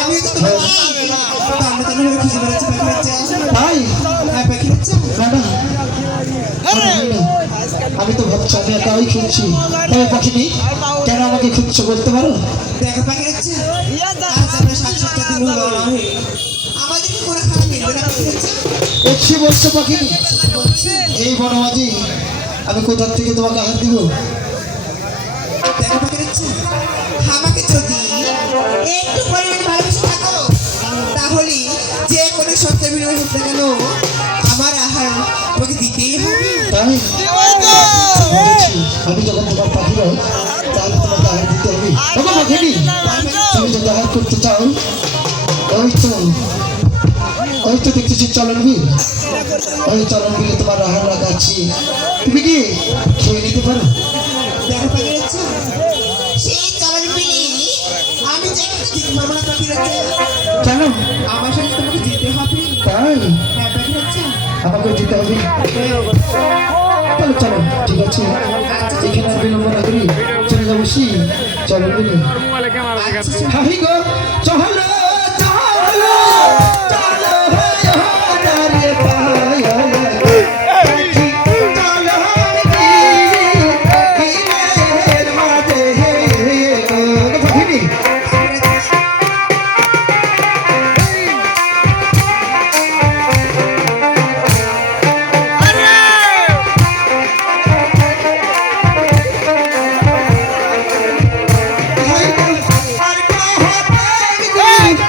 আমি তো তোমার আমরা তো খুঁজে বেড়াচ্ছি পাখি বাচ্চা তাই হ্যাঁ পাখি বাচ্চা আমি তো ভাবছি আমি একাই খুঁজছি তবে পাখিনি কেন আমাকে খুঁজছো বলতে পারো? দেখো পাখি বাচ্চা আজ আমরা 7-7 দিন হলো আমাদের কি কোনো খারাপ মিলবে না পাখি বাচ্চা একশি বলছো পাখিনি এই বনমাঝি আমি কোথা থেকে তোমাকে আহার দিব? দেখো পাখি বাচ্চা আমাকে যদি একটু পরিমাণ ভালোবেসে থাকো তাহলে যে কোনো সত্য বিনিময় হোক না কেন আমার আহার তোমাকে দিতেই হবে। তাই আমি যখন তোমার পাখি নয় তাহলে তোমাকে আহার দিতে হবে। তবে পাখিনি তুমি যদি আহার করতে চাও ওই তো দেখতেছি চলন বিল, ওই চলন বিলে তোমার আহার রাখা আছে, তুমি কি খেয়ে নিতে পারো? দেখো পাখি বাচ্চা সেই চলার বিলি আমি যে দিতে পারবো না পাখি বাচ্চা কেন? আমার সাথে তোমাকে যেতে হবে। তাই হ্যাঁ পাখি বাচ্চা আমাকে যেতে হবে। তাহলে চলো ঠিক আছে এখানে আর বিলম্ব না করি চলে যাবো চলন বিলে। হাহি গো চল